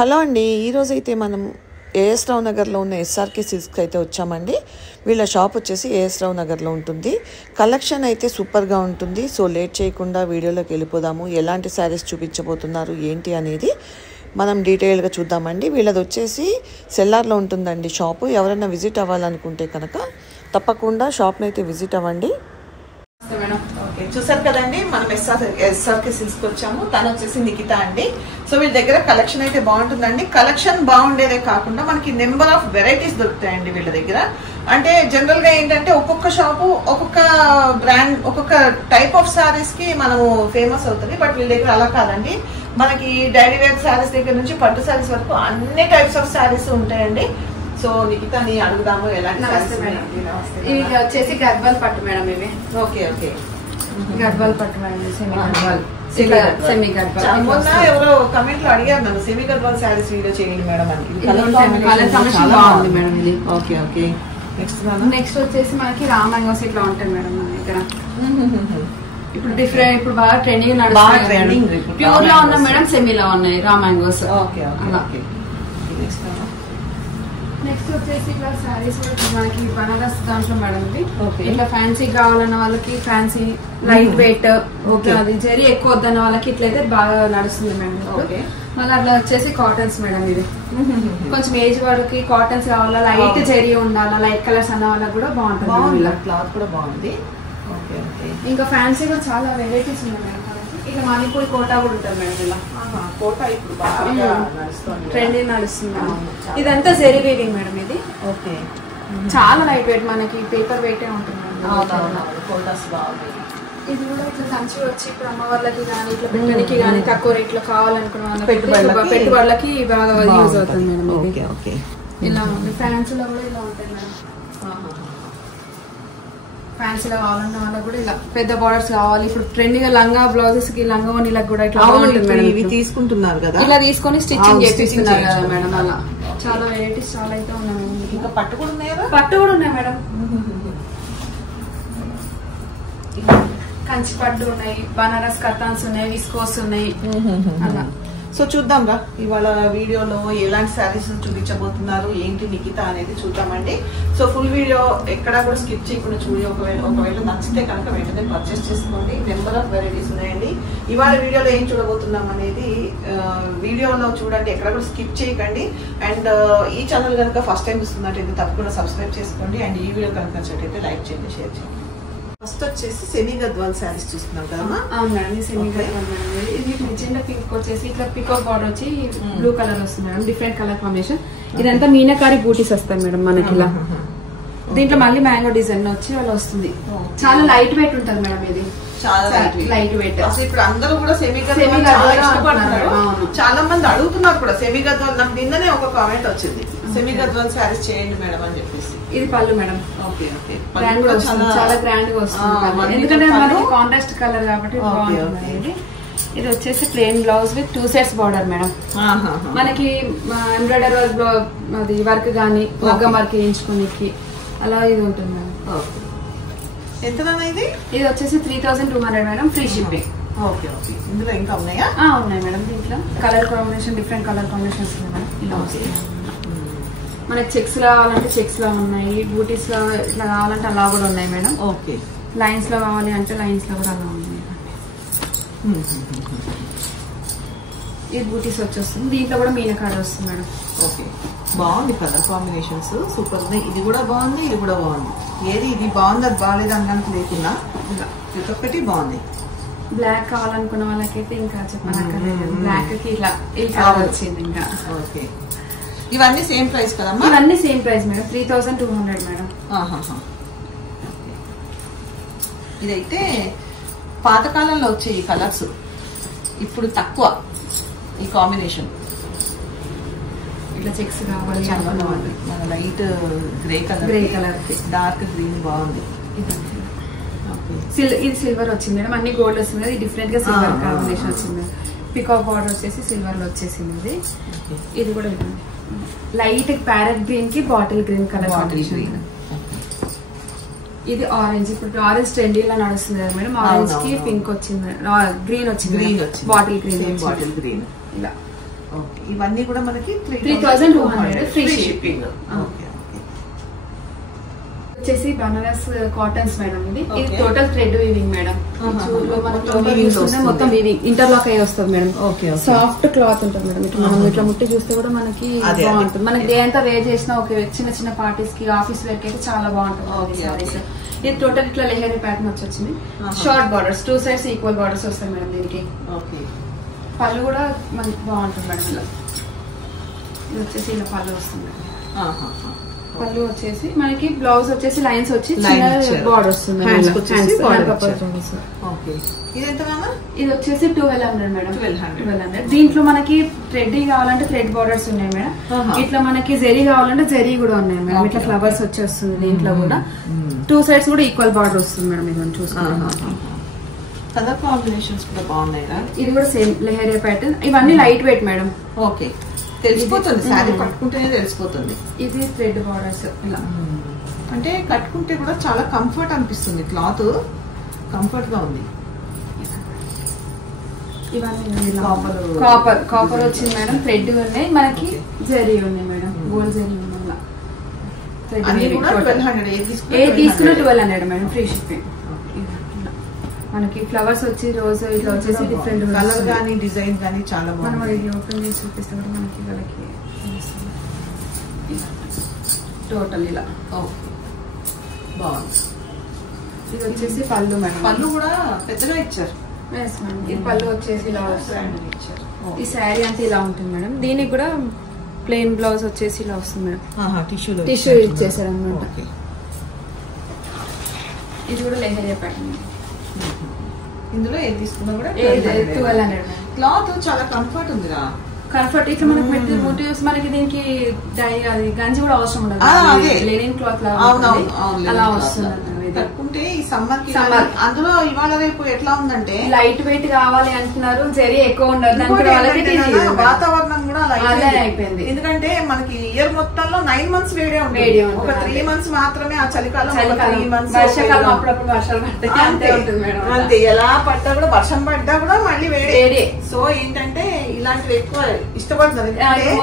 Hello అండి, ఈరోజైతే మనం ఏఎస్ రావు నగర్లో ఉన్న ఎస్ఆర్కే సిల్క్స్కి అయితే వచ్చామండి. వీళ్ళ షాప్ వచ్చేసి ఏఎస్ రావు నగర్లో ఉంటుంది. కలెక్షన్ అయితే సూపర్గా ఉంటుంది. సో లేట్ చేయకుండా వీడియోలోకి వెళ్ళిపోదాము. ఎలాంటి శారీస్ చూపించబోతున్నారు ఏంటి అనేది మనం డీటెయిల్గా చూద్దామండి. వీళ్ళది వచ్చేసి సెల్లార్లో ఉంటుందండి షాపు. ఎవరైనా విజిట్ అవ్వాలనుకుంటే కనుక తప్పకుండా షాప్ని అయితే విజిట్ అవ్వండి. ఓకే, చూసారు కదండి, మనం ఎస్ఆర్కే సిల్క్స్కి వచ్చాము. తను వచ్చేసి నిఖిత అండి. సో వీళ్ళ దగ్గర కలెక్షన్ అయితే బాగుంటుందండి. కలెక్షన్ బాగుండేదే కాకుండా మనకి నెంబర్ ఆఫ్ వెరైటీస్ దొరుకుతాయండి వీళ్ళ దగ్గర. అంటే జనరల్ గా ఏంటంటే ఒక్కొక్క షాపు ఒక్కొక్క బ్రాండ్ ఒక్కొక్క టైప్ ఆఫ్ శారీస్ కి మనము ఫేమస్ అవుతుంది. బట్ వీళ్ళ దగ్గర అలా కాదండి. మనకి డైలీ వేర్ శారీస్ దగ్గర నుంచి పట్టు శారీస్ వరకు అన్ని టైప్స్ ఆఫ్ శారీస్ ఉంటాయండి. సో నిఖితని అడుగుదాము ఎలాంటి ఇవి వచ్చేసి గద్వాల్ పట్టు మేడం. ఇవి ఓకే ఓకే గద్వాల్ పట్టు మేడం. సెమీ గద్వాల్. మొన్న ఎవరో కమెంట్ లో అడిగారు నన్ను సెమీ గద్వాల్ శారీస్ వీడియో చేయండి మేడం అని. బాగుంది మేడం ఇది. ఓకే ఓకే నెక్స్ట్ వచ్చేసి మనకి రామ్ మ్యాంగోస్ ఇట్లా ఉంటాయి మేడం మన దగ్గర. ఇప్పుడు డిఫరెంట్, ఇప్పుడు బాగా ట్రెండింగ్ నడుస్తుంది. ప్యూర్ లో ఉన్నాయి మేడం, సెమీలో ఉన్నాయి రామ్ మ్యాంగోస్. నెక్స్ట్ వచ్చేసి ఇట్లా శారీస్ మనకి బనారస్ దాంట్లో మేడం ఇది. ఇట్లా ఫ్యాన్సీ కావాలన్న వాళ్ళకి ఫ్యాన్సీ లైట్ వెయిట్, ఓకే అది జరీ ఎక్కువ వద్దన్న వాళ్ళకి ఇట్లయితే బాగా నడుస్తుంది మేడం. మళ్ళీ అట్లా వచ్చేసి కాటన్స్ మేడం. ఇది కొంచెం ఏజ్ వాళ్ళకి కాటన్స్ కావాలా, లైట్ జరీ ఉండాలా, లైట్ కలర్స్ అన్న వాళ్ళకి కూడా బాగుంటుంది. క్లాత్ కూడా బాగుంది. ఇంకా ఫ్యాన్సీ కూడా చాలా వెరైటీస్ ఉన్నాయి మేడం. ఇక మణిపూరి కోటా కూడా ఉంటుంది మేడం. ఇలా కోటా ఇప్పుడు బాగా ట్రెండింగ్ నడుస్తుంది. ఇదంతా జెరీ వీవింగ్ మేడం. ఇది ఓకే, చాలా లైట్ వెయిట్, మనకి పేపర్ వెయిటే ఉంటుంది. ఇది కూడా ఇట్లా కంచి వచ్చి ఇప్పుడు అమ్మ వాళ్ళకి కానీ ఇట్లా పెట్టడానికి కానీ తక్కువ రేట్ లో కావాలనుకున్న వాళ్ళకి పెట్టుబడులకి బాగా యూజ్ అవుతుంది మేడం. ఓకే ఓకే ఇలా ఉంది. ఫ్యాన్సీ లో కూడా ఇలా ఉంటాయి మేడం. ఫ్యాన్సీలో కావాలన్న వాళ్ళకి కూడా ఇలా పెద్ద బార్డర్స్ కావాలి. ఇప్పుడు ట్రెండింగ్ లంగా బ్లౌజెస్ కి లంగా ఓనీలకు కూడా ఇట్లా ఇవి తీసుకుంటున్నారు కదా, ఇలా తీసుకొని స్టిచ్చింగ్ చేపిస్తున్నారు కదా మేడం. అలా చాలా వెరైటీస్ చాలా అయితే ఉన్నాయి. ఇంకా పట్టు కూడా ఉన్నాయా? పట్టు కూడా ఉన్నాయి మేడం. కంచి పట్టు ఉన్నాయి, బనారస్ కతాన్స్ ఉన్నాయి, విస్కోస్ ఉన్నాయి. అలా సో చూద్దాం రా, ఇవాళ వీడియోలో ఎలాంటి శారీస్ చూపించబోతున్నారు ఏంటి నిఖిత అనేది చూద్దామండి. సో ఫుల్ వీడియో ఎక్కడా కూడా స్కిప్ చేయకుండా చూడి ఒకవేళ నచ్చితే కనుక వెంటనే పర్చేస్ చేసుకోండి. నెంబర్ ఆఫ్ వెరైటీస్ ఉన్నాయండి. ఇవాళ వీడియోలో ఏం చూడబోతున్నాం అనేది వీడియోలో చూడండి, ఎక్కడ కూడా స్కిప్ చేయకండి. అండ్ ఈ ఛానల్ కనుక ఫస్ట్ టైం చూస్తున్నట్టయితే తప్పకుండా సబ్స్క్రైబ్ చేసుకోండి. అండ్ ఈ వీడియో కనుక నచ్చినట్టయితే లైక్ చేయండి, షేర్ చేయండి. ఫస్ట్ వచ్చేసి సెమీ గద్వాల్ శారీస్ చూస్తున్నాం కదా. అవును మేడం, ఇది సెమీ గద్వాల్ మేడం. ఇది చిన్న పింక్ వచ్చేసి ఇట్లా పికాక్ బార్డర్ వచ్చి బ్లూ కలర్ వస్తుంది మేడం. Different colour combination. ఇదంతా మీనాకారి బూటీస్ వస్తాయి మేడం మనకి ఇలా. దీంట్లో మళ్ళీ మ్యాంగో డిజైన్ వచ్చి అలా వస్తుంది. చాలా లైట్ వెయిట్ ఉంటుంది మేడం. ఇది చాలా లైట్ వెయిట్. అసలు ఇప్పుడు అందరూ కూడా సెమీ గద్వాల్ చాలా ఇష్టపడుతున్నారు. చాలా మంది అడుగుతున్నారు కూడా సెమీ గద్వాల్. నాకు నిన్ననే ఒక కామెంట్ వచ్చింది, సెమీ గద్వాల్ శారీస్ చేయండి మేడం అని చెప్పేసి. ఇది పళ్ళు మేడం. ఓకే ఓకే, చాలా గ్రాండ్ గా వస్తుంది ఎందుకంటే మనకి కాంట్రాస్ట్ కలర్ కాబట్టి బాగుంటుంది. ఇది వచ్చేసి plain blouse with 2 sets border madam. మనకి ఎంబ్రాయిడరీ అది వర్క్ గానీ మగ్గం వర్క్ వేయించుకునేకి అలా ఇది ఉంటుంది మేడం. ఎంతనా ఇది? ఇది వచ్చేసి 3200 madam, free shipping. Okay okay, ఇందులో ఇంకా ఉన్నాయా? ఉన్నాయి మేడం. దీంట్లో colour combination different colour combinations madam. ఇలా వస్తాయి. మనకి చెక్స్ లో కావాలంటే చెక్స్ లో ఉన్నాయి, బూటీస్ లో ఇట్లా కావాలంటే అలా కూడా ఉన్నాయి మేడం. ఓకే, లైన్స్ లో కావాలి అంటే లైన్స్ లో కూడా అలా ఉన్నాయి. ఇది బూటీస్ వచ్చేస్తుంది. దీంట్లో కూడా మీనకాడ వస్తుంది మేడం. ఓకే, బాగుంది కలర్ కాంబినేషన్స్, సూపర్ ఉన్నాయి. ఇది కూడా బాగుంది, ఇది కూడా బాగుంది. ఏది ఇది బాగుంది అది బాగాలేదు అన్నట్టు లేకుండా ప్రతి ఒక్కటి బాగుంది. బ్లాక్ కావాలనుకున్న వాళ్ళకైతే ఇంకా చెప్పనక్కర్లేదు. బ్లాక్ కి ఇట్లా ఈ కలర్ వచ్చింది. ఇంకా ఓకే, ఇవన్నీ సేమ్ ప్రైస్ కదమ్మా? ఇవన్నీ సేమ్ ప్రైస్ మేడం, 3200 మేడం. ఇదైతే పాతకాలంలో వచ్చే ఈ కలర్స్ ఇప్పుడు తక్కువ ఈ కాంబినేషన్. ఇట్లా చెక్స్ కావాలి చాలా బాగుంది. మన light grey colour dark green బాగుంది. ఇది సిల్వర్ వచ్చింది మేడం. అన్ని గోల్డ్ వస్తుంది కదా, ఇది డిఫరెంట్ గా సిల్వర్ కాంబినేషన్ వచ్చింది. పికాక్ బార్డర్ వచ్చేసి సిల్వర్ లో వచ్చేసింది. ఇది కూడా లైట్ ప్యారెట్ గ్రీన్ కి బాటిల్ గ్రీన్ కలర్ కాంబినేషన్. ఇది ఆరెంజ్. ఇప్పుడు ఆరెంజ్ ట్రెండీ లా నడుస్తుంది కదా మేడం. ఆరెంజ్ కి పింక్ వచ్చింది, గ్రీన్ వచ్చింది, బాటిల్ గ్రీన్. ఇలా ఓకే, ఇవన్నీ కూడా మనకి 3200 ఫ్రీ షిప్పింగ్. ఓకే, వచ్చేసి బనారస్ కాటన్స్ మేడం. ఇది టోటల్ థ్రెడ్ వీవింగ్ మేడం. మొత్తం వీవింగ్ ఇంటర్లాక్ అయ్యి వస్తుంది మేడం. సాఫ్ట్ క్లాత్ ఉంటుంది మేడం. ఇట్లా మనం ఇట్లా ముట్టి చూస్తే కూడా మనకి బాగుంటుంది. మనకి డే అంతా వేర్ చేసిన ఒక చిన్న చిన్న పార్టీస్ కి ఆఫీస్ వేర్ కి అయితే చాలా బాగుంటుంది. ఇది టోటల్ ఇట్లా లెహరీ ప్యాటర్న్ వచ్చింది. Short borders 2 sides equal borders వస్తాయి మేడం దీనికి. పళ్ళు కూడా మనకి బాగుంటుంది మేడం. ఇలా ఇది వచ్చేసి ఇలా పళ్ళు వస్తుంది. పళ్ళు వచ్చేసి మనకి బ్లౌజ్ వచ్చేసి లైన్స్ వచ్చి చిన్న బార్డర్ వస్తుంది. ఇది వచ్చేసి 1200 మేడం. 1200. దీంట్లో మనకి థ్రెడ్ కావాలంటే థ్రెడ్ బార్డర్స్ ఉన్నాయి మేడం. ఇట్లా మనకి జరీ కావాలంటే జరీ కూడా ఉన్నాయి మేడం. ఇట్లా ఫ్లవర్స్ వచ్చేస్తుంది దీంట్లో కూడా. 2 sides కూడా ఈక్వల్ బార్డర్ వస్తుంది మేడం. ఇది చూసుకుంటాం. కలర్ కాంబినేషన్స్ కూడా బాగున్నాయి. ఇది కూడా సేమ్ లెహరియా ప్యాటర్న్. ఇవన్నీ లైట్ వెయిట్ మేడం. ఓకే, తెలిసిపోతుంది, శారీ కట్టుకుంటేనే తెలిసిపోతుంది. ఇది థ్రెడ్ బార్డర్స్ ఇలా అంటే కట్టుకుంటే కూడా చాలా కంఫర్ట్ అనిపిస్తుంది. క్లాత్ కంఫర్ట్ గా ఉంది. ఇవన్నీ కాపర్ వచ్చింది మేడం. థ్రెడ్ ఉన్నాయి మనకి, జరీ ఉన్నాయి మేడం. గోల్డ్ జరీ ఉన్నాయి. ఏ తీసుకున్న 1200 మేడం. Free shipping. మనకి ఫ్లవర్స్ వచ్చి రోజు ఇట్లా వచ్చేసి డిఫరెంట్ కలర్ గానీ డిజైన్ గానీ చాలా బాగుంది. మనం ఇది ఓపెన్ చేసి చూపిస్తే కూడా మనకి వాళ్ళకి టోటల్ ఇలా బాగుంది. ఇది వచ్చేసి పళ్ళు మేడం. పళ్ళు కూడా పెద్దగా ఇచ్చారు. ఇది పళ్ళు వచ్చేసి ఇలా ఇచ్చారు. ఈ శారీ అంతా ఇలా ఉంటుంది మేడం. దీనికి కూడా ప్లెయిన్ బ్లౌజ్ వచ్చేసి ఇలా వస్తుంది మేడం. టిష్యూ ఇచ్చేసారు అన్నమాట. ఇది కూడా లెహరియా ప్యాటర్న్. ఇందులో ఏది తీసుకున్నా కూడా 1200. క్లాత్ చాలా కంఫర్ట్ ఉందిరా. కంఫర్ట్ ఇట్లా మనకి మోటివ్స్ మనకి దీనికి అది గంజి కూడా అవసరం ఉండదు. లెనిన్ క్లాత్ అలా వస్తుంది. కట్టుకుంటే ఈ సమ్మర్ కి అందులో ఇవాళ రేపు ఎట్లా ఉందంటే లైట్ వెయిట్ కావాలి అంటున్నారు. జరీ ఎక్కువ ఉండదు. వాతావరణం కూడా అలా అయిపోయింది. ఎందుకంటే మనకి ఇయర్ మొత్తంలో 9 months వేడే ఉంటుంది. ఒక 3 months మాత్రమే ఆ చలికాలం. 3 months వర్షాకాలం అప్పుడప్పుడు వర్షాలు పడతాయి. అంతే ఉంటుంది మేడం. అంతే, ఎలా పడ్డా కూడా వర్షం పడ్డా కూడా మళ్ళీ వేడే. సో ఏంటంటే ఇలాంటివి ఎక్కువ ఇష్టపడుతుంది.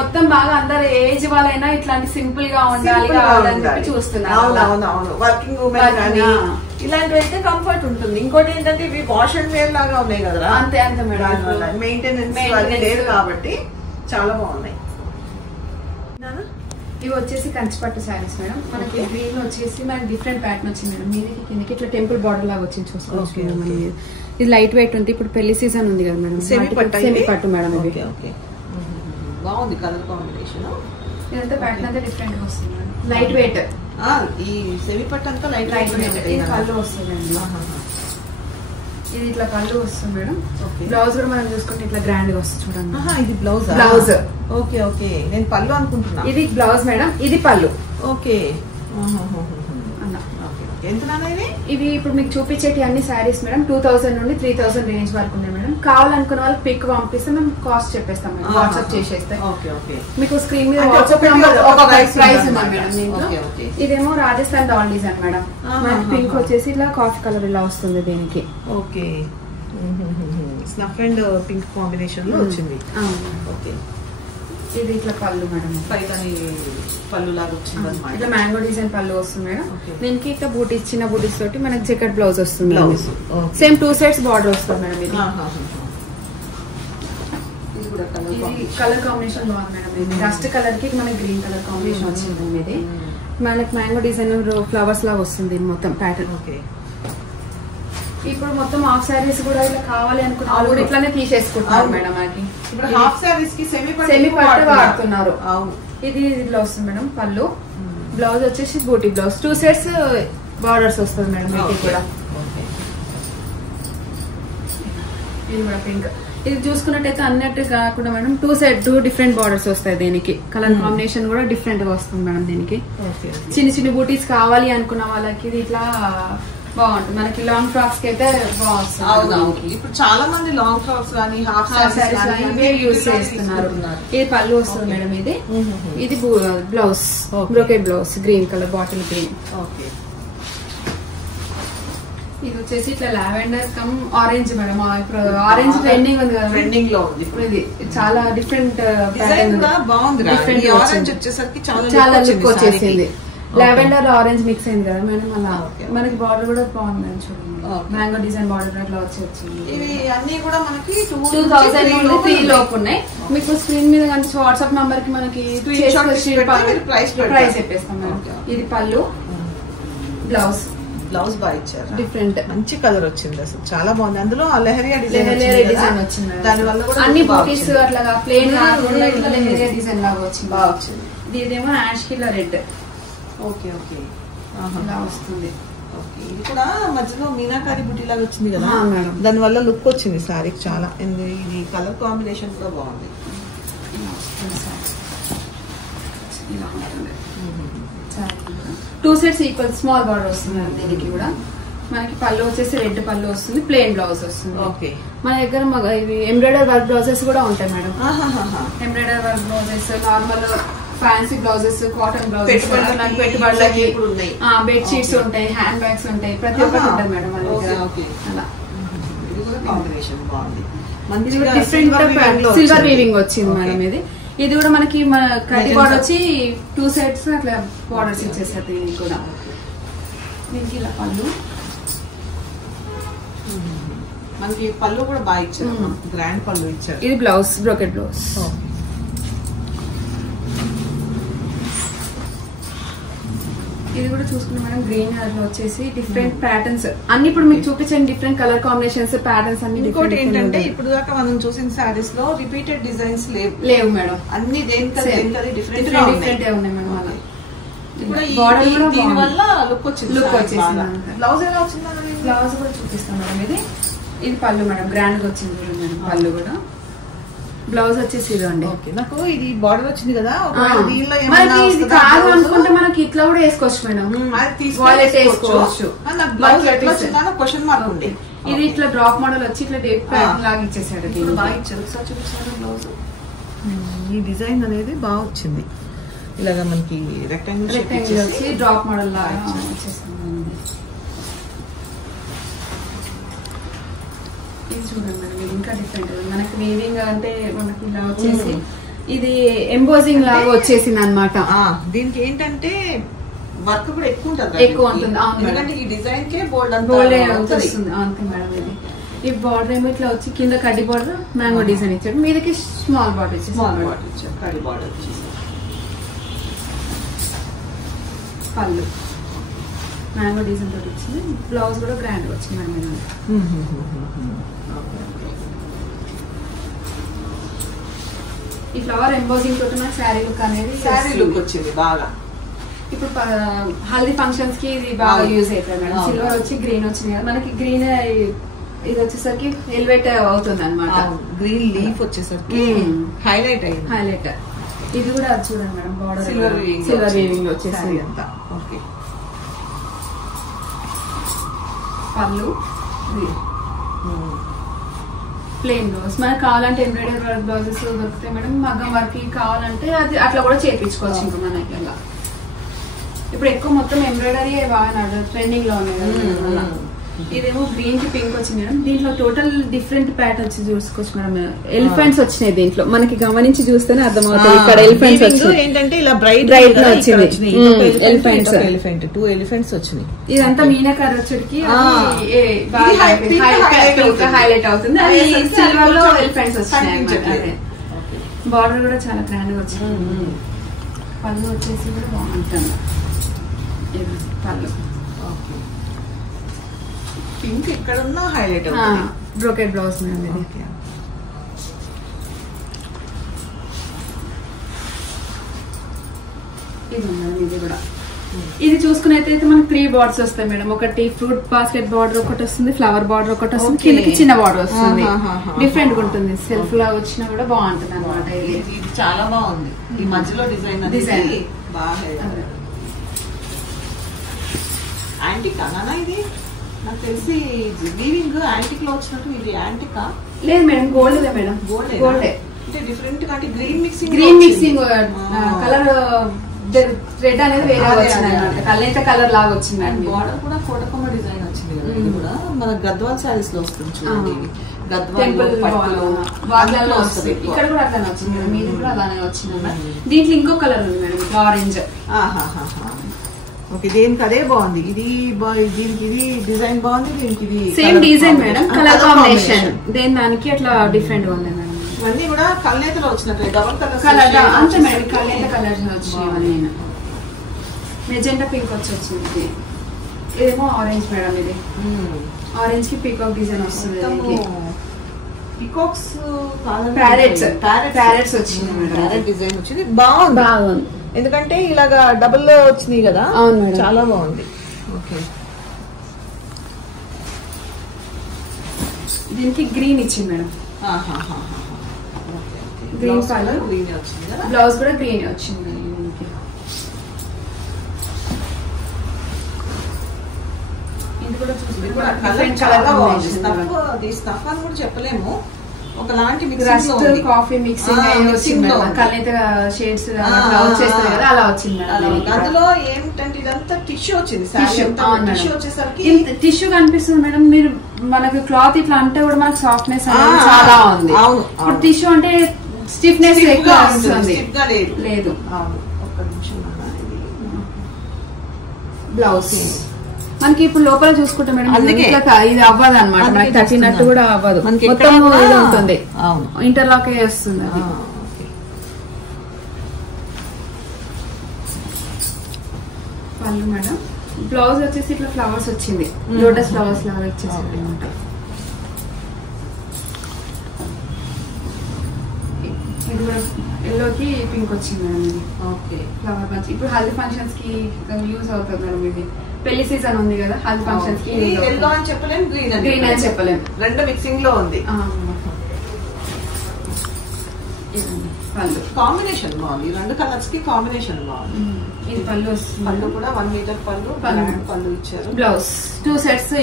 మొత్తం బాగా అందరు ఏజ్ వాళ్ళైనా ఇట్లాంటి సింపుల్ గా ఉండాలి కావాలని చెప్పి చూస్తున్నారు. అవునవును, వర్కింగ్ ఉమెన్ కానీ ఇలాంటివి అయితే కంఫర్ట్ ఉంటుంది. ఇంకోటి ఏంటంటే ఇవి వాష్ అండ్ వేర్ లాగా ఉన్నాయి కదా. అంతే అంతే మేడం. మెయింటెనెన్స్ లేదు కాబట్టి చాలా బాగున్నాయి. ఇవి వచ్చేసి కంచిపట్టు శారీస్ మేడం. మనకి గ్రీన్ వచ్చేసి మనకి డిఫరెంట్ ప్యాటర్న్ వచ్చింది మేడం. మీదకి కిందకి ఇట్లా టెంపుల్ బార్డర్ లాగా వచ్చింది చూసుకోవచ్చు. ఇది లైట్ వెయిట్ ఉంది. ఇప్పుడు పెళ్లి సీజన్ ఉంది కదా మేడం. సెమీ పట్టు మేడం. ఇది బాగుంది కలర్ కాంబినేషన్. ఇదంతా ప్యాటర్న్ అంతా డిఫరెంట్ గా వస్తుంది మేడం. Light weight. ఈ సెమీ పట్టు అంతా లైట్ ఇది పళ్ళు వస్తుంది మేడం. ఇది ఇట్లా పళ్ళు వస్తుంది మేడం. బ్లౌజ్ కూడా మనం చూసుకుంటే ఇట్లా గ్రాండ్ గా వస్తుంది చూడండి. ఇది బ్లౌజ్. ఓకే ఓకే, నేను పళ్ళు అనుకుంటున్నా. ఇది బ్లౌజ్ మేడం. ఇది పళ్ళు. ఓకే, ఎంత ఇవి ఇప్పుడు మీకు చూపించేటి అన్ని శారీస్ మేడం 2000 నుండి 3000 రేంజ్ వరకు ఉన్నాయి మేడం. కావాలనుకున్న వాళ్ళు పిక్ పంపిస్తే మేము కాస్ట్ చెప్పేస్తాం మేడం. వాట్సాప్ చేసేస్తే మీకు స్క్రీన్ మీద ప్రైస్ ఉన్నాయి మేడం. ఇదేమో Rajasthan doll design madam. Pink వచ్చేసి ఇలా కాఫీ కలర్ ఇలా వస్తుంది దీనికి. Okay, snuff and pink combination లో వచ్చింది. ఓకే, ఇది ఇట్లా పళ్ళు మేడం. పళ్ళు లాగా వచ్చింది అన్నమాట. ఇట్లా మ్యాంగో డిజైన్ పళ్ళు వస్తుంది మేడం. దీనికి ఇట్లా బూటీస్ చిన్న బూటీస్ తోటి మనకి జకెట్ బ్లౌజ్ వస్తుంది. సేమ్ 2 sides బార్డర్ వస్తుంది మేడం. ఇది కలర్ కాంబినేషన్ బాగుంది మేడం. ఇది డస్ట్ కలర్ కి మనకి గ్రీన్ కలర్ కాంబినేషన్ వచ్చింది. ఇది మనకి మ్యాంగో డిజైన్ ఫ్లవర్స్ లాగా వస్తుంది మొత్తం ప్యాటర్న్. ఇప్పుడు మొత్తం హాఫ్ శారీస్ కూడా ఇలా కావాలి అనుకున్నా కూడా ఇట్లానే తీసేసుకుంటున్నారు మేడం. మనకి ఇప్పుడు హాఫ్ శారీస్ కి సెమీ పట్టు వాడుతున్నారు. ఇది ఇట్లా వస్తుంది మేడం. పళ్ళు బ్లౌజ్ వచ్చేసి బూటీ బ్లౌజ్ 2 sides బార్డర్స్ వస్తుంది మేడం. ఇది కూడా ఇది కూడా పింక్. ఇది చూసుకున్నట్టయితే అన్నట్టు కాకుండా మేడం 2 డిఫరెంట్ బార్డర్స్ వస్తాయి. దీనికి కలర్ కాంబినేషన్ కూడా డిఫరెంట్ గా వస్తుంది మేడం. దీనికి చిన్న చిన్న బూటీస్ కావాలి అనుకున్న వాళ్ళకి ఇది ఇట్లా బాగుంటుంది. మనకి లాంగ్ ఫ్రాక్స్ కి అయితే బాగుంటుంది. ఇప్పుడు చాలా మంది లాంగ్ ఫ్రాక్స్ కానీ హాఫ్ సారీస్ యూజ్ చేస్తున్నారు. ఇది పళ్ళు వస్తుంది మేడం. ఇది blouse brocade blouse green colour bottle green. ఇది వచ్చేసి ఇట్లా లావెండర్ కమ్ ఆరెంజ్ మేడం. ఇప్పుడు ఆరెంజ్ ట్రెండింగ్ ఉంది కదా, ట్రెండింగ్ లో ఉంది. ఇది చాలా డిఫరెంట్ డిజైన్ కూడా బాగుంది. ఆరెంజ్ వచ్చేసరికి చాలా లుక్ వచ్చేసింది. లావెండర్ ఆరెంజ్ మిక్స్ అయింది కదా మేడం. అలా మనకి బార్డర్ కూడా బాగుంది చూడండి. మ్యాంగో డిజైన్ బార్డర్ అట్లా వచ్చేసింది. ఇవి అన్ని కూడా మనకి 2000 నుండి 3 లోపు ఉన్నాయి. మీకు స్క్రీన్ మీద కనిపించే వాట్సాప్ నంబర్ కి మనకి ప్రైస్ చెప్పేస్తాం మేడం. ఇది పళ్ళు, బ్లౌజ్ బాగా ఇచ్చారు. డిఫరెంట్ మంచి కలర్ వచ్చింది, అసలు చాలా బాగుంది. అందులో లెహరియా డిజైన్ వచ్చింది. దాని వల్ల కూడా అన్ని బూటీస్ అట్లా ప్లేన్ కాకుండా ఇట్లా లెహరియా డిజైన్ లాగా వచ్చింది. బాగా వచ్చింది. ఇదేమో యాష్ కిల్ల రెడ్. ఓకే ఓకే ఇలా వస్తుంది. ఇది కూడా మధ్యలో మీనాకారి బుట్టి లాగా వచ్చింది కదా, దాని వల్ల లుక్ వచ్చింది సారీకి చాలా. ఇది కలర్ కాంబినేషన్ కూడా బాగుంది. Two sets equal small border వస్తుంది దీనికి కూడా. మనకి పళ్ళు వచ్చేసి రెడ్ పళ్ళు వస్తుంది, ప్లెయిన్ బ్లౌజ్ వస్తుంది. ఓకే. మన దగ్గర ఇవి ఎంబ్రాయిడర్ వర్క్ బ్లౌజెస్ కూడా ఉంటాయి madam. Embroider work blouses, normal fancy blouses, cotton blouses, పెట్టుబడులకి బెడ్ షీట్స్ ఉంటాయి, హ్యాండ్ బ్యాగ్స్ ఉంటాయి, ప్రతి ఒక్కటి ఉంటుంది మేడం మన దగ్గర. అలా డిఫరెంట్ సిల్వర్ వీవింగ్ వచ్చింది మేడం. ఇది కూడా మనకి కటి బార్డర్ వచ్చి 2 సెట్స్ అట్లా బార్డర్స్ ఇచ్చేసారు దీనికి కూడా. దీనికి ఇలా పళ్ళు, మనకి పళ్ళు కూడా బాగా ఇచ్చారు, గ్రాండ్ పళ్ళు ఇచ్చారు. ఇది బ్లౌజ్, బ్రోకెట్ బ్లౌజ్. ఇది కూడా చూసుకున్నాం మేడం. గ్రీన్ కలర్ వచ్చేసి డిఫరెంట్ ప్యాటర్న్స్ అన్ని ఇప్పుడు మీకు చూపించండి. డిఫరెంట్ కలర్ కాంబినేషన్స్, ప్యాటర్న్స్ అన్ని. ఇంకోటి ఏంటంటే ఇప్పుడు దాకా మనం చూసిన సారీస్ లో రిపీటెడ్ డిజైన్స్ లేవు మేడం. అన్ని దేనికి డిఫరెంట్ ఉన్నాయి మేడం. అలా దీని వల్ల లుక్ వచ్చింది. బ్లౌజ్ ఎలా వచ్చింది? బ్లౌజ్ కూడా చూపిస్తాం మేడం. ఇది పళ్ళు మేడం, గ్రాండ్ గా వచ్చింది మేడం పళ్ళు కూడా. బ్లౌజ్ వచ్చేసి ఇదండి. నాకు ఇది బార్డర్ వచ్చింది కదా, కాదు అనుకుంటే మనకి ఇట్లా కూడా వేసుకోవచ్చు మేడం. వాలెట్ వేసుకోవచ్చు. క్వశ్చన్ మార్క్ ఉంది. ఇది ఇట్లా డ్రాప్ మోడల్ వచ్చి ఇట్లా డేప్ ప్యాటర్న్ లాగా ఇచ్చేసాడు. బాగా ఇచ్చారు. చూపించారు బ్లౌజ్. ఈ డిజైన్ అనేది బాగా వచ్చింది. ఇలాగా మనకి రెక్టాంగిల్ వచ్చి డ్రాప్ మోడల్ లాగా వచ్చేసింది. ఇది చూడండి మేడం, ఇది ఇంకా డిఫరెంట్. మనకి వీవింగ్ అంటే మనకి ఇలా వచ్చేసి ఇది ఎంబోజింగ్ లాగా వచ్చేసింది అనమాట. దీనికి ఏంటంటే వర్క్ కూడా ఎక్కువ ఉంటుంది. ఎందుకంటే ఈ డిజైన్ కే బోల్డ్ వస్తుంది. అంతే మేడం. ఇది ఈ బార్డర్ ఏమో ఇట్లా వచ్చి కింద కడ్డీ బార్డర్ మ్యాంగో డిజైన్ ఇచ్చాడు, మీదకి స్మాల్ బార్డర్ ఇచ్చాడు. కడ్డీ బార్డర్ పళ్ళు మ్యాంగో డిజైన్ తోటి వచ్చింది. బ్లౌజ్ కూడా గ్రాండ్ వచ్చింది మేడం. ఈ ఫ్లవర్ ఎంబోజింగ్ తోటి నాకు శారీ లుక్ అనేది లుక్ వచ్చింది బాగా. ఇప్పుడు హల్దీ ఫంక్షన్స్ కి ఇది బాగా యూజ్ అవుతుంది మేడం. సిల్వర్ వచ్చి గ్రీన్ వచ్చింది కదా మనకి. గ్రీన్ ఇది వచ్చేసరికి ఎలివేట్ అవుతుంది అనమాట. గ్రీన్ లీఫ్ వచ్చేసరికి హైలైట్ అయింది. హైలైట్. ఇది కూడా చూడండి మేడం, బార్డర్ సిల్వర్ వీవింగ్ వచ్చేసి అంతా. ఓకే. పళ్ళు ప్లెయిన్ బ్లౌజ్. మనకు కావాలంటే ఎంబ్రాయిడరీ వర్క్ బ్లౌజెస్ దొరుకుతాయి మేడం. మగ్గం వర్క్ కావాలంటే అది అట్లా కూడా చేయించుకోవచ్చు. ఇంకా మనకి అలా ఇప్పుడు ఎక్కువ మొత్తం ఎంబ్రాయిడరీ బాగా ట్రెండింగ్ లో ఉన్నాయి కదా. ఇదేమో గ్రీన్ కి పింక్ వచ్చింది మేడం. దీంట్లో టోటల్ డిఫరెంట్ ప్యాటర్న్స్ చూసుకోవచ్చు మేడం. ఎలిఫెంట్స్ వచ్చినాయి దీంట్లో, మనకి గమనించి చూస్తేనే అర్థమవుతుంది. ఇక్కడ ఎలిఫెంట్స్ వచ్చినాయి ఏంటంటే ఇలా బ్రైట్ వచ్చింది. ఎలిఫెంట్స్ 2 ఎలిఫెంట్స్ వచ్చినాయి. ఇదంతా మీనాకారి వచ్చేటికి హైలైట్ అవుతుంది. అది సిల్వర్ లో ఎలిఫెంట్స్ వచ్చినాయి. బార్డర్ కూడా చాలా గ్రాండ్ గా వచ్చింది. పళ్ళు వచ్చేసి కూడా బాగుంటుంది. పళ్ళు పింక్ ఇక్కడ ఉన్న హైలైట్ అవుతుంది. Brocade blouse madam. ఇది మేడం. ఇది కూడా ఇది చూసుకున్నట్టయితే మనకి 3 బార్డర్స్ వస్తాయి మేడం. ఒకటి ఫ్రూట్ బాస్కెట్ బార్డర్ ఒకటి వస్తుంది, ఫ్లవర్ బార్డర్ ఒకటి వస్తుంది, కిందకి చిన్న బార్డర్ వస్తుంది. డిఫరెంట్ గా ఉంటుంది. సెల్ఫ్ లా వచ్చినా కూడా బాగుంటుంది అనమాట. ఇది చాలా బాగుంది. ఈ మధ్యలో డిజైన్ బాగా యాంటిక్ అనా ఇది? నాకు తెలిసి వీవింగ్ యాంటిక్ లో వచ్చినట్టు. ఇది యాంటికా? లేదు మేడం, గోల్డ్ మేడం. గోల్డ్ అంటే డిఫరెంట్ గా, అంటే గ్రీన్ మిక్సింగ్ కలర్ రెడ్ అనేది వేరే వచ్చింది అనమాట, కల్నేత కలర్ లాగా వచ్చింది. బార్డర్ కూడా కోటకొమ్మ డిజైన్ వచ్చింది కదా, ఇది కూడా మన గద్వాల్ సారీస్ లో వస్తుంది చూడండి. టెంపుల్ వాటిలలో వస్తుంది, ఇక్కడ కూడా అట్లానే వచ్చింది, మీది కూడా అలానే వచ్చింది అన్నమాట. దీంట్లో ఇంకో కలర్ ఉంది మేడం, ఆరెంజ్. ఓకే, దేనికి అదే బాగుంది. ఇది దీనికి ఇది డిజైన్ బాగుంది, దీనికి ఇది same design madam, colour combination దేని దానికి అట్లా డిఫరెంట్ ఉంది మేడం. ఇవన్నీ కూడా కల్నేతలో వచ్చినట్టు డబుల్ కలర్ అంతే మేడం, కల్నేత కలర్స్ వచ్చినాయి. మెజెంటా పింక్ వచ్చింది, ఇదేమో ఆరెంజ్ మేడం. ఇది ఆరెంజ్ కి పీకాక్ డిజైన్ వస్తుంది, పీకాక్స్ ప్యారెట్స్ వచ్చింది మేడం, ప్యారెట్ డిజైన్ వచ్చింది. బాగుంది ఎందుకంటే ఇలాగా డబుల్ వచ్చినాయి కదా. అవును మేడం, చాలా బాగుంది. ఓకే, దీనికి గ్రీన్ ఇచ్చింది మేడం. గ్రీన్ కలర్, గ్రీన్ వచ్చింది కదా, బ్లౌజ్ కూడా గ్రీన్ వచ్చింది. ఇది కూడా స్టఫ్ అని కూడా చెప్పలేము, ఒకలాంటి కాఫీ మిక్సింగ్ కల్నేత షేడ్స్ అలా వచ్చింది. అందులో ఏంటంటే ఇదంతా టిష్యూ వచ్చింది, టిష్యూ వచ్చేసరికి టిష్యూ కనిపిస్తుంది మేడం. మీరు మనకు క్లాత్ ఇట్లా అంటే కూడా మనకు సాఫ్ట్నెస్ అనేది చాలా ఉంది. ఇప్పుడు టిష్యూ అంటే స్టిఫ్నెస్ ఎక్కువ వస్తుంది, లేదు. బ్లౌజ్ మనకి ఇప్పుడు లోపల చూసుకుంటే మేడం ఇది అవ్వదు అనమాట, మనకి తట్టినట్టు కూడా అవ్వదు, మొత్తం ఇది ఉంటుంది, ఇంటర్లాక్ వస్తుంది. అది పళ్ళు మేడం. బ్లౌజ్ వచ్చేసి ఇట్లా ఫ్లవర్స్ వచ్చింది, లోటస్ ఫ్లవర్స్ లాగా వచ్చేసింది అనమాట. ఇది కూడా ఎల్లోకి పింక్ వచ్చింది మేడం. ఇది ఓకే, ఫ్లవర్ బంచ్ ఇప్పుడు హల్దీ ఫంక్షన్స్ కి యూజ్ అవుతుంది మేడం. ఇది పెళ్లి సీజన్ ఉంది కదా, హల్దీ ఫంక్షన్స్ కి ఎల్లో అని చెప్పలేం, గ్రీన్ అని చెప్పలేం, రెండు మిక్సింగ్ లో ఉంది. పళ్ళు కాంబినేషన్ బాగుంది, రెండు కలర్స్ కి కాంబినేషన్ బాగుంది. ఇది పళ్ళు వస్తుంది, పళ్ళు కూడా 1 మీటర్ పళ్ళు ఇచ్చారు. బ్లౌజ్ 2 సెట్స్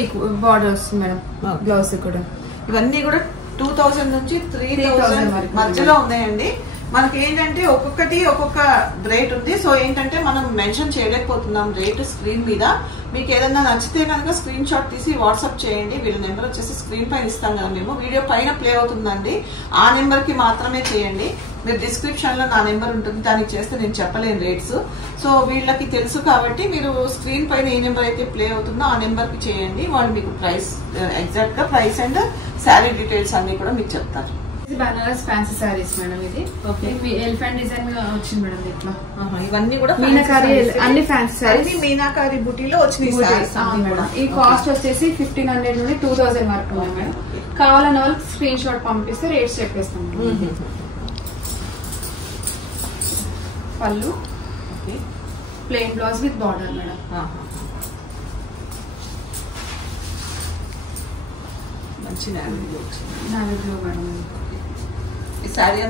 బార్డర్ వస్తుంది మేడం. బ్లౌజ్ కూడా ఇవన్నీ కూడా 2000 నుంచి 3000 మధ్యలో ఉన్నాయండి. మనకి ఏంటంటే ఒక్కొక్కటి ఒక్కొక్క రేట్ ఉంది. సో ఏంటంటే మనం మెన్షన్ చేయలేకపోతున్నాం రేట్ స్క్రీన్ మీద. మీకు ఏదన్నా నచ్చితే కనుక స్క్రీన్ షాట్ తీసి వాట్సాప్ చేయండి. వీళ్ళ నెంబర్ వచ్చేసి స్క్రీన్ పైన ఇస్తాం కదా, మేము వీడియో పైన ప్లే అవుతుందండి, ఆ నెంబర్ కి మాత్రమే చేయండి. మీరు డిస్క్రిప్షన్ లో నా నెంబర్ ఉంటుంది, దానికి చేస్తే నేను చెప్పలేను రేట్స్. సో వీళ్ళకి తెలుసు కాబట్టి మీరు స్క్రీన్ పైన ఏ నెంబర్ అయితే ప్లే అవుతుందో ఆ నెంబర్ కి చేయండి. వాళ్ళు మీకు ప్రైస్ ఎగ్జాక్ట్ గా ప్రైస్ అండ్ శారీ డీటెయిల్స్ అన్ని కూడా మీకు చెప్తారు. Banaras fancy saris madam. ఇది ఎలిఫెంట్ డిజైన్ వచ్చింది మేడం. ఇట్లా ఇవన్నీ కూడా మీనాకారి, అన్ని ఫ్యాన్సీ సారీస్ మీనాకారి బుటీలో వచ్చినాయి మేడం. ఈ కాస్ట్ వచ్చేసి 1500 నుండి 2000 వరకు ఉంది మేడం. కావాలన్న వాళ్ళకి స్క్రీన్ షాట్ పంపిస్తే రేట్స్ చెప్పేస్తాం. పళ్ళు plain blouse with border madam. మంచి నావీ బ్లూ మేడం. శారీ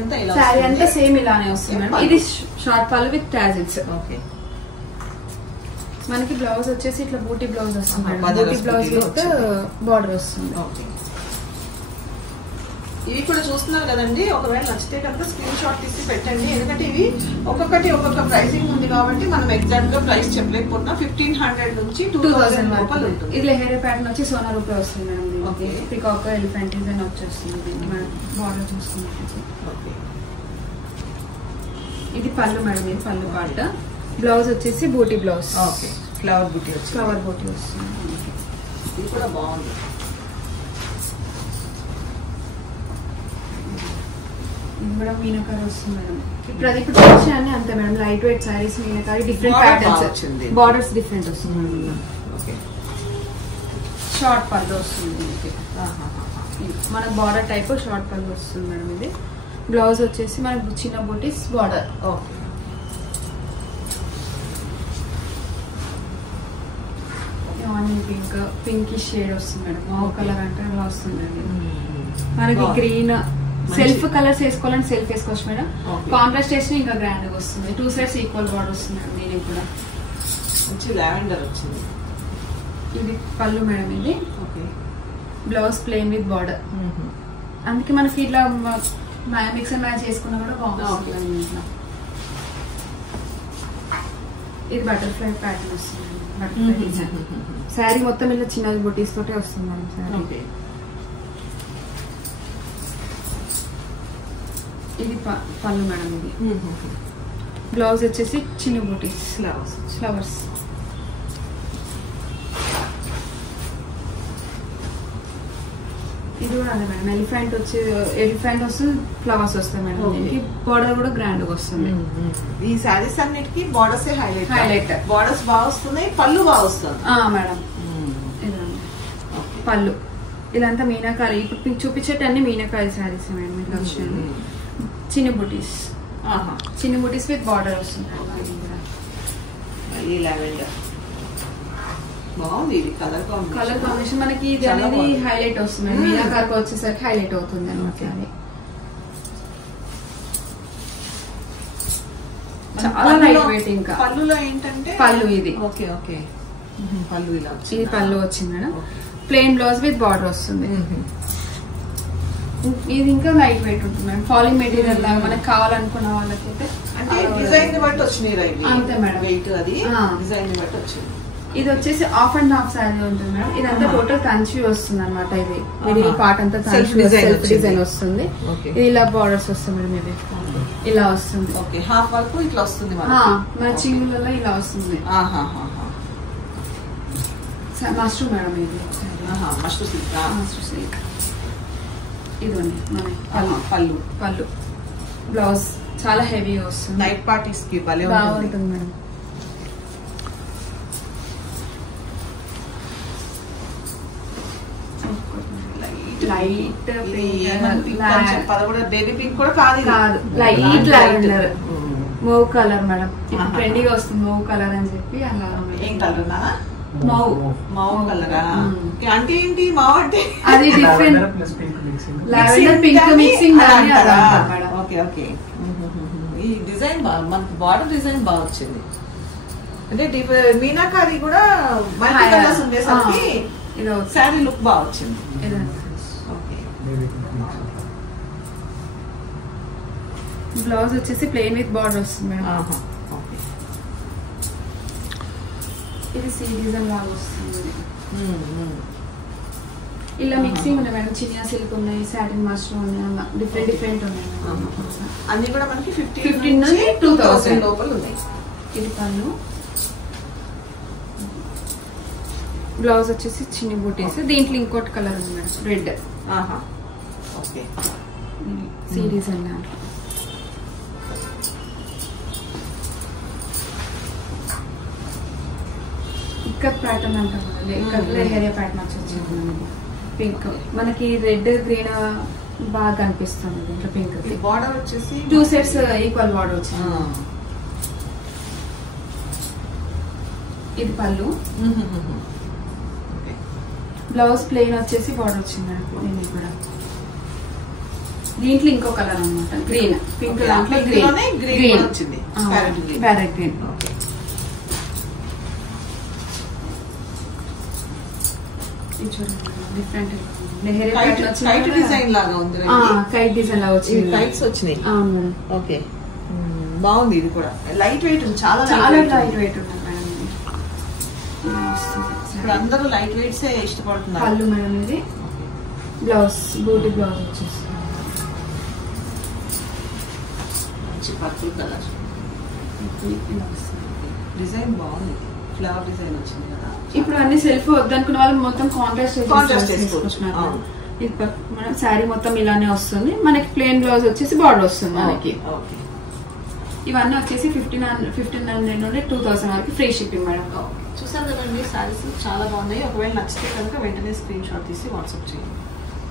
అంతా సేమ్ ఇలానే వస్తుంది మేడం. ఇది షార్ట్ పళ్ళు విత్ టాజిల్స్. మనకి బ్లౌజ్ వచ్చేసి ఇట్లా బూటీ బ్లౌజ్ వస్తుంది madam. Buti blouse with border వస్తుంది. ఇవి కూడా చూస్తున్నారు కదండి, ఒకవేళ నచ్చితే కనుక స్క్రీన్ షాట్ తీసి పెట్టండి. ఎందుకంటే ఇవి ఒక్కొక్కటి ఒక్కొక్క ప్రైసింగ్ ఉంది కాబట్టి మనం ఎగ్జాక్ట్ గా ప్రైస్ చెప్పలేకపోతున్నాం. 1500 నుంచి 2000 రూపాయలు ఉంటుంది. ఇది లెహరే ప్యాటర్న్ వచ్చి సోనా రూపాయ వస్తుంది మేడం. పికాక్ ఎలిఫెంట్ డిజైన్ వచ్చేస్తుంది. బార్డర్ చూస్తుంది. ఇది పళ్ళు మేడం. ఇది పళ్ళు పార్ట్. బ్లౌజ్ వచ్చేసి బూటీ బ్లౌజ్. ఫ్లవర్ బూటీ వస్తుంది. ఫ్లవర్ బూటీ వస్తుంది. ఇది కూడా బాగుంది. ఇది కూడా మీనాకారి వస్తుంది మేడం. ఇప్పుడు అది ఇప్పుడు చూసాను అంతే madam. Light weight saris meenakari different patterns, borders different వస్తుంది మేడం. షార్ట్ పళ్ళు వస్తుంది. మన బార్డర్ టైప్ షార్ట్ పళ్ళు వస్తుంది మేడం. ఇది బ్లౌజ్ వచ్చేసి మనకు చిన్న బూటీస్ border. Onion pink, pinkish shade వస్తుంది మేడం. ఓ కలర్ అంటే అలా వస్తుంది. మనకి గ్రీన్ సెల్ఫ్ కలర్స్ వేసుకోవాలని సెల్ఫ్ వేసుకోవచ్చు మేడం. కాంట్రాస్ట్ చేసి ఇంకా గ్రాండ్ గా వస్తుంది. 2 సెట్స్ ఈక్వల్ బార్డర్ వస్తుంది మేడం. దీనికి కూడా మంచి లావెండర్ వచ్చింది. ఇది పళ్ళు మేడం. ఇది బ్లౌజ్ ప్లెయిన్ విత్ బార్డర్. అందుకే మనకి ఇట్లా మిక్స్ అండ్ మ్యాచ్ చేసుకున్నా కూడా బాగుంటుంది. ఇది బటర్ఫ్లై ప్యాటర్న్ వస్తుంది, బటర్ఫ్లై డిజైన్. శారీ మొత్తం ఇలా చిన్న బుటీస్ తోటే వస్తుంది మేడం శారీ. ఇది పళ్ళు మేడం. ఇది బ్లౌజ్ వచ్చేసి చిన్న బూటీస్ ఫ్లవర్స్. ఇది కూడా అదే మేడం, ఎలిఫెంట్ వస్తుంది, ఫ్లవర్స్ వస్తాయి మేడం. దీనికి బార్డర్ కూడా గ్రాండ్ గా వస్తుంది. ఈ శారీస్ అన్నిటికీ బార్డర్స్ హైలైట్. బార్డర్స్ బాగా వస్తున్నాయి, పళ్ళు బాగా వస్తుంది మేడం. ఇదండి పళ్ళు. ఇదంతా మీనాకారి. ఇప్పుడు చూపించేటన్ని మీనాకారి శారీస్ మేడం. ఇట్లా వచ్చాయి చిన్న బుటీస్, చిన్న బుటీస్ విత్ బార్డర్ వస్తుంది. బాగుంది ఇది కలర్ కాంబినేషన్. మనకి ఇది అనేది హైలైట్ వస్తుంది, మీనాకారికి వచ్చేసరికి హైలైట్ అవుతుంది అనమాట. చాలా లైట్ వెయిట్. ఇంకా పళ్ళులో ఏంటంటే పళ్ళు ఇది పళ్ళు ఇలా ఇది పళ్ళు వచ్చింది madam. Plain blouse with border వస్తుంది. ఇది ఇంకా లైట్ వెయిట్ ఉంటుంది మేడం. ఫాలింగ్ మెటీరియల్ లాగా మనకు కావాలనుకున్న వాళ్ళకైతే అంటే డిజైన్ బట్టి వచ్చినాయి. అంతే మేడం, వెయిట్ అది డిజైన్ బట్టి వచ్చింది. ఇది వచ్చేసి హాఫ్ అండ్ హాఫ్ శారీ ఉంటుంది మేడం. ఇదంతా టోటల్ కంచి వస్తుంది అనమాట. ఇది మిడిల్ పార్ట్ అంతా సెల్ఫ్ డిజైన్ వస్తుంది. ఇది ఇలా బార్డర్స్ వస్తుంది మేడం. ఇది ఇలా వస్తుంది. హాఫ్ వరకు ఇట్లా వస్తుంది మ్యాచింగ్లలో ఇలా వస్తుంది. మస్టూ మేడం. ఇది మస్టూ సిల్క్. ఇదిగోండి మన పళ్ళు. బ్లౌజ్ చాలా హెవీగా వస్తుంది. నైట్ పార్టీస్ కి బాగుంటుంది మేడం. లైట్ బేబీ పింక్ కూడా కాదు, light lavender move colour madam. ట్రెండీగా వస్తుంది మూవ్ కలర్ అని చెప్పి. అలా ఏం కలర్ మావు కలరా? అంటే ఏంటి మావు అంటే? అది different lavender pink mixing. Okay. ఈ డిజైన్ మనకి బార్డర్ డిజైన్ బాగా వచ్చింది. అంటే మీనాకారి కూడా మల్టీ కలర్స్ ఉండేసరికి శారీ లుక్ బాగా వచ్చింది. బ్లౌజ్ వచ్చేసి ప్లెయిన్ విత్ బార్డర్ వస్తుంది మేడం. ఇది సీ డిజైన్ లాగా వస్తుంది. ఇలా మిక్సింగ్ ఉన్నాయి మేడం. చిన్న సిల్క్ ఉన్నాయి, సాటిన్ మస్టర్డ్ ఉన్నాయి, అలా డిఫరెంట్ ఉన్నాయి. అన్ని కూడా మనకి 15 నుంచి 2000 లోపల ఉన్నాయి. ఇది పళ్ళు. బ్లౌజ్ వచ్చేసి చిన్న బూటీస్. దీంట్లో ఇంకోటి కలర్ ఉంది మేడం, రెడ్. సీ డిజైన్ దాంట్లో. ఇక్కత్ ప్యాటర్న్ అంటాం కదా, ఇక్కత్లో హెయిర్ ప్యాటర్న్ వచ్చింది. పింక్ మనకి రెడ్ గ్రీన్ బాగా కనిపిస్తుంది. దీంట్లో పింక్ బార్డర్ వచ్చేసి 2 సెట్స్ ఈక్వల్ బార్డర్ వచ్చింది. ఇది పళ్ళు. బ్లౌజ్ ప్లెయిన్ వచ్చేసి బార్డర్ వచ్చింది. దీనికి కూడా దీంట్లో ఇంకో కలర్ అనమాట, గ్రీన్. పింక్ దాంట్లో గ్రీన్ వచ్చింది, ప్యారెట్ గ్రీన్. డిఫరెంట్ డిజైన్ లాగా ఉంది. కైట్ డిజైన్ లాగా వచ్చింది. కైట్స్ వచ్చినాయి. ఓకే, బాగుంది. ఇది కూడా లైట్ వెయిట్ ఉంది, చాలా లైట్ వెయిట్ ఉంది మేడం. ఇప్పుడు అందరూ లైట్ వెయిట్స్ ఇష్టపడుతున్నారు. పళ్ళు మేడం. ఇది బ్లౌజ్ బూటీ బ్లౌజ్ వచ్చేసి మంచి పర్పుల్ కలర్. డిజైన్ బాగుంది, ఫ్లవర్ డిజైన్ వచ్చింది కదా. ఇప్పుడు అన్ని సెల్ఫ్ వద్దనుకున్న వాళ్ళు మొత్తం కాంట్రాస్ట్ చేసుకుంటున్నారు. మనం శారీ మొత్తం ఇలానే వస్తుంది. మనకి ప్లెయిన్ బ్లౌజ్ వచ్చేసి బార్డర్ వస్తుంది మనకి. ఇవన్నీ వచ్చేసి 1500 నుండి 2000 వరకు ఫ్రీ షిప్పింగ్ మేడం. చూసారు కదండి, శారీస్ చాలా బాగున్నాయి. ఒకవేళ నచ్చితే కనుక వెంటనే స్క్రీన్ షాట్ తీసి వాట్సాప్ చేయండి.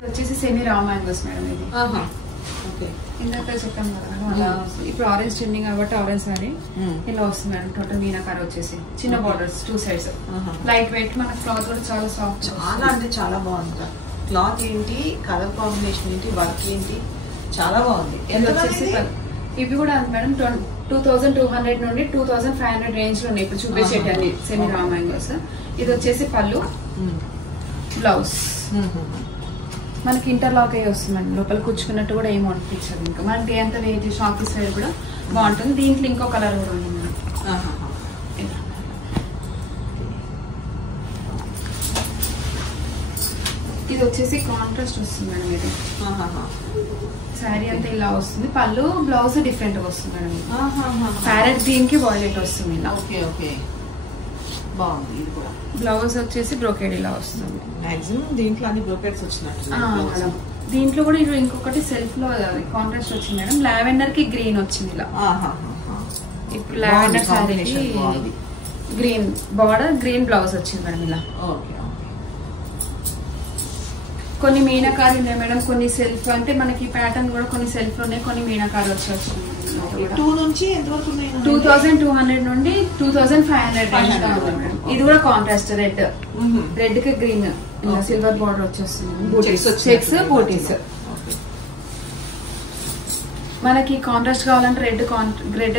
వచ్చేసి సెమీ రా మ్యాంగోస్ మేడం. ఇది ఇందాక చెప్పాం కదా, ఇప్పుడు ఆరెంజ్ ట్రెండింగ్ కాబట్టి ఆరెంజ్ సారీ ఇలా వస్తుంది మేడం. టోటల్ మీనాకారి వచ్చేసి చిన్న బార్డర్స్ 2 సైడ్స్. Light weight. మన క్లాత్ కూడా చాలా సాఫ్ట్, చాలా అంటే చాలా బాగుంది. క్లాత్ ఏంటి, కలర్ కాంబినేషన్ ఏంటి, వర్క్ ఏంటి, చాలా బాగుంది. వచ్చేసి ఇవి కూడా అంత మేడం 2200 నుండి 2500 రేంజ్ లో ఉన్నాయి ఇప్పుడు చూపించేటండి సెమీ రా మ్యాంగోస్. ఇది వచ్చేసి పళ్ళు, బ్లౌజ్ మనకి ఇంటర్లాక్ అయ్యి వస్తుందండి. లోపల కూర్చుకున్నట్టు కూడా ఏమో అనిపించదు. ఇంకా మనకి ఎంత వెయిట్ షాప్ సైడ్ కూడా బాగుంటుంది. దీంట్లో ఇంకో కలర్ కూడా ఉంది. వచ్చేసి కాంట్రాస్ట్ వస్తుంది మేడం. ఇది శారీ అంతా ఇలా వస్తుంది. పళ్ళు బ్లౌజ్ డిఫరెంట్ గా వస్తుంది మేడం. ప్యారెట్ గ్రీన్ కి వాయిలెట్ వస్తుంది ఇలా. ఓకే ఓకే బాగుంది. ఇది కూడా బ్లౌజ్ వచ్చేసి బ్రోకేడ్ ఇలా వస్తుంది. మాక్సిమం దీంట్లో అన్ని బ్రోకెట్స్ వచ్చినట్టు. మేడం దీంట్లో కూడా ఇది ఇంకొకటి సెల్ఫ్ లో కాంట్రాస్ట్ వచ్చింది మేడం. లావెండర్ కి గ్రీన్ వచ్చింది ఇలా. ఇప్పుడు లావెండర్ శారీకి గ్రీన్ బార్డర్, గ్రీన్ బ్లౌజ్ వచ్చింది మేడం ఇలా. కొన్ని మీనాకారి ఉన్నాయి మేడం, కొన్ని సెల్ఫ్. అంటే మనకి ప్యాటర్న్ కూడా కొన్ని సెల్ఫ్ ఉన్నాయి, కొన్ని మీనాకారి వచ్చి 2 నుంచి ఎంతవరకు 2200 నుండి 2500 రేంజ్ గా ఉంది మేడం. ఇది కూడా కాంట్రాస్ట్ రెడ్ కి గ్రీన్ సిల్వర్ బార్డర్ వచ్చేస్తుంది. చెక్స్ బూటీస్. మనకి కాంట్రాస్ట్ కావాలంటే రెడ్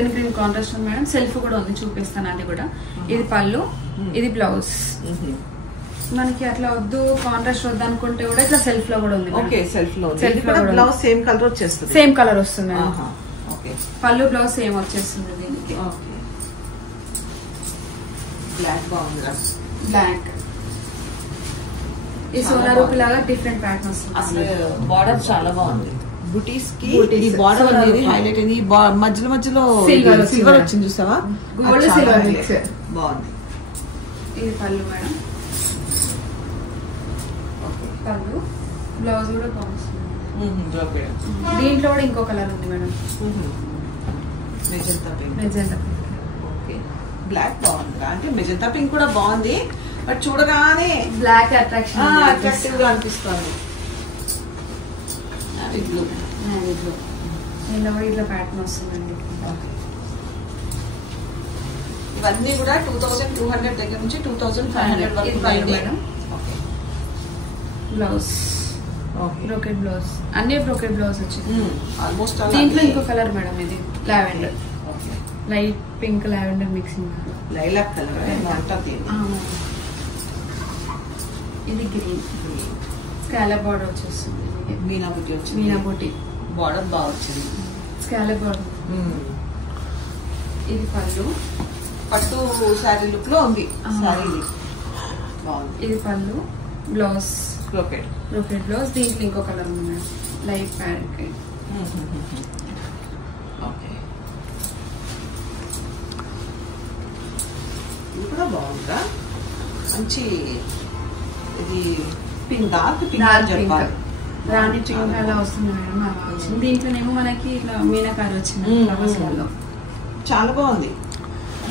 అండ్ గ్రీన్ కాంట్రాస్ట్ ఉంది మేడం. సెల్ఫ్ కూడా ఉంది, చూపిస్తాను అది కూడా. ఇది పళ్ళు, ఇది బ్లౌజ్. మనకి అట్లా వద్దు కాంట్రాస్ట్ వద్దు అనుకుంటే కూడా ఇట్లా సెల్ఫ్ లో కూడా ఉంది. ఓకే సెల్ఫ్ లో బ్లౌజ్ సేమ్ కలర్ వచ్చేస్తుంది. సేమ్ కలర్ వస్తుంది మేడం. పళ్ళు బ్లౌజ్ సేమ్ వచ్చేస్తుంది దీనికి. బ్లాక్ బాగుంది. బ్లాక్ ఈ సోనా రూపీ లాగా డిఫరెంట్ ప్యాటర్న్ వస్తుంది. అసలు బార్డర్ చాలా బాగుంది. బుటీస్ కి ఈ బార్డర్ అనేది హైలైట్ అయింది. మధ్యలో మధ్యలో సిల్వర్ వచ్చింది చూసావా, గోల్డ్ సిల్వర్ మిక్స్. బాగుంది. ఇది పళ్ళు మేడం. పళ్ళు బ్లౌజ్ కూడా బాగుంది. దీంట్లో కూడా ఇంకో కలర్ ఉంది madam. Magenta pink. Okay black బాగుంది. అంటే మెజెంటా పింక్ కూడా బాగుంది, బట్ చూడగానే బ్లాక్ అట్రాక్టివ్ గా అనిపిస్తుంది. దీంట్లో కూడా ఇట్లా ప్యాటర్న్ వస్తుందండి. ఇవన్నీ కూడా 2200 దగ్గర నుంచి 2500 వరకు మేడం. బ్లౌజ్ బ్రోకెట్ బ్లౌజ్, అన్ని బ్రోకెట్ బ్లౌజ్ వచ్చింది ఆల్మోస్ట్. దీంట్లో ఇంకో కలర్ మేడం, ఇది lavender, light pink lavender mixing. Lilac colour. ఇది గ్రీన్ స్కాలప్ బార్డర్ వచ్చేస్తుంది. మీనా బుట్టి వచ్చింది. మీనా బుట్టి బార్డర్ బాగా వచ్చింది. Scallop border. ఇది పళ్ళు, పట్టు శారీ లుక్ లో ఉంది శారీ. బాగుంది. ఇది పళ్ళు, బ్లౌజ్ బ్రోకెట్ బ్లౌజ్. దీంట్లో ఇంకో కలర్ ఉంది మేడం, లైట్ ప్యారెట్. ఓకే ఇది కూడా బాగుందా, మంచి. ఇది పింక్, డార్క్ పింక్ అని చెప్పాలి. రాణి పింక్ అలా వస్తుంది మేడం. అలా వచ్చింది. దీంట్లోనేమో మనకి ఇట్లా మీనాకారి వచ్చింది ఫ్లవర్స్ వల్ల. చాలా బాగుంది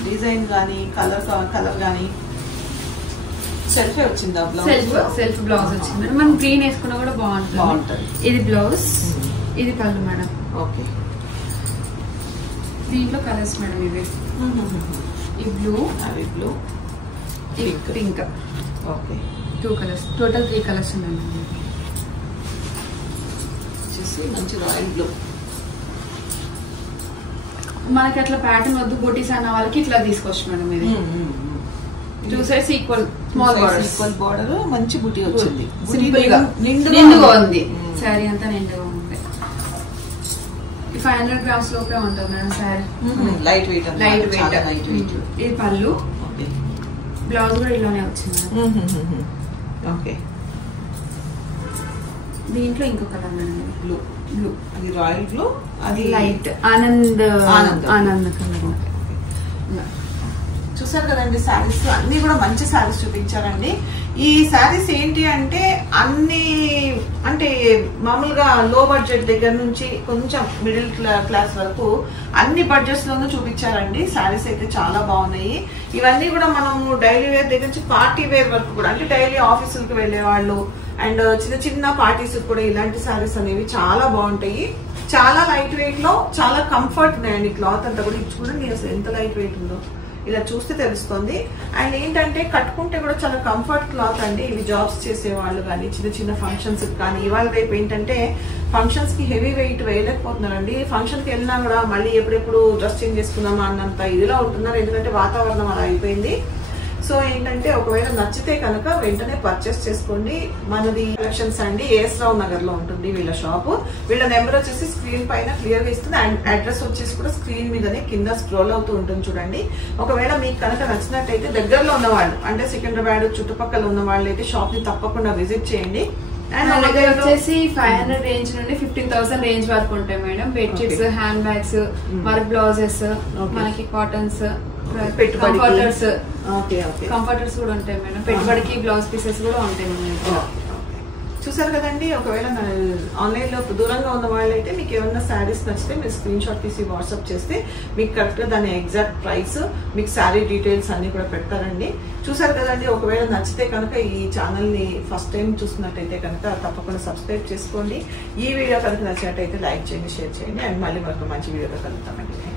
డిజైన్ గానీ, కలర్ గానీ. సెల్ఫ్ వచ్చింది. సెల్ఫ్ బ్లౌజ్ వచ్చింది. మనం గ్రీన్ వేసుకున్నా కూడా బాగుంటుంది. ఇది బ్లౌజ్, ఇది పళ్ళు మేడం. ఓకే దీంట్లో కలర్స్ మేడం ఇవి. ఈ బ్లూ, అవి blue, pink. Okay 2 colours, total 3 colours ఉన్నాయి. మంచి రాయల్ బ్లూ. మనకి అట్లా ప్యాటర్న్ వద్దు బూటీస్ అన్న వాళ్ళకి ఇట్లా తీసుకోవచ్చు మేడం. ఇది 2 sides equal small border. Equal border, మంచి బుటీ వచ్చింది. సింపుల్ గా నిండుగా ఉంది శారీ అంతా. నిండుగా ఉంది. 500 grams లోపే ఉంటుంది మేడం శారీ. Light weight. ఇది పళ్ళు, బ్లౌజ్ కూడా ఇలానే వచ్చింది. ఓకే దీంట్లో ఇంకో కలర్ మేడం, బ్లూ. అది రాయల్ బ్లూ, అది లైట్ ఆనంద్ కలర్. చూసారు కదండి శారీస్ అన్ని కూడా మంచి శారీస్ చూపించారండి. ఈ శారీస్ ఏంటి అంటే అన్ని అంటే మామూలుగా లో బడ్జెట్ దగ్గర నుంచి కొంచెం మిడిల్ క్లాస్ వరకు అన్ని బడ్జెట్స్ లోనూ చూపించారండి. శారీస్ అయితే చాలా బాగున్నాయి. ఇవన్నీ కూడా మనము డైలీ వేర్ దగ్గర నుంచి పార్టీ వేర్ వరకు కూడా, అంటే డైలీ ఆఫీసులకు వెళ్లే వాళ్ళు అండ్ చిన్న చిన్న పార్టీస్ కూడా ఇలాంటి శారీస్ అనేవి చాలా బాగుంటాయి. చాలా లైట్ వెయిట్ లో చాలా కంఫర్ట్ ఉన్నాయండి. క్లాత్ అంతా కూడా ఇచ్చుకోండి అసలు ఎంత లైట్ వెయిట్ ఉందో ఇలా చూస్తే తెలుస్తుంది. అండ్ ఏంటంటే కట్టుకుంటే కూడా చాలా కంఫర్ట్ క్లాత్ అండి. ఇవి జాబ్స్ చేసే వాళ్ళు కానీ, చిన్న చిన్న ఫంక్షన్స్ కానీ, ఇవాళ రేపు ఏంటంటే ఫంక్షన్స్ కి హెవీ వెయిట్ వేయలేకపోతున్నారండి. ఫంక్షన్ కి వెళ్ళినా కూడా మళ్ళీ ఎప్పుడెప్పుడు డ్రెస్ చేంజ్ చేసుకుందామా అన్నంత ఇదిలా ఉంటున్నారు, ఎందుకంటే వాతావరణం అలా అయిపోయింది. సో ఏంటంటే ఒకవేళ నచ్చితే కనుక వెంటనే పర్చేస్ చేసుకోండి. మనది కలెక్షన్స్ అండి ఏఎస్ రావు నగర్ లో ఉంటుంది వీళ్ళ షాప్. వీళ్ళ నెంబర్ వచ్చేసి స్క్రీన్ పైన క్లియర్ గా ఇస్తుంది. అండ్ అడ్రస్ వచ్చేసి కూడా స్క్రీన్ మీదనే కింద స్క్రోల్ అవుతూ ఉంటుంది చూడండి. ఒకవేళ మీకు కనుక నచ్చినట్టయితే దగ్గరలో ఉన్న వాళ్ళు, అంటే సికింద్రాబాద్ చుట్టుపక్కల ఉన్న వాళ్ళు అయితే షాప్ ని తప్పకుండా విజిట్ చేయండి. అండ్ మన దగ్గర వచ్చేసి 500 రేంజ్ నుండి 15,000 రేంజ్ వరకు ఉంటాయి madam. Bedsheets, hand bags, work blouses, మనకి కాటన్స్, కంఫర్టర్స్ కంఫర్టర్స్ కూడా ఉంటాయి మేడం. పెట్టుబడికి బ్లౌజ్ పీసెస్ కూడా ఉంటాయి మేడం. చూసారు కదండి. ఒకవేళ ఆన్లైన్ లో దూరంగా ఉన్న వాళ్ళైతే మీకు ఏమన్నా శారీస్ నచ్చితే మీరు స్క్రీన్ షాట్ తీసి వాట్సాప్ చేస్తే మీకు కరెక్ట్ గా దాని ఎగ్జాక్ట్ ప్రైస్, మీకు శారీ డీటెయిల్స్ అన్ని కూడా పెడతారండి. చూసారు కదండి. ఒకవేళ నచ్చితే కనుక ఈ ఛానల్ ని ఫస్ట్ టైం చూస్తున్నట్టయితే కనుక తప్పకుండా సబ్స్క్రైబ్ చేసుకోండి. ఈ వీడియో కనుక నచ్చినట్టయితే లైక్ చేయండి, షేర్ చేయండి. అండ్ మళ్ళీ మరొక మంచి వీడియోతో కలుగుతామండి.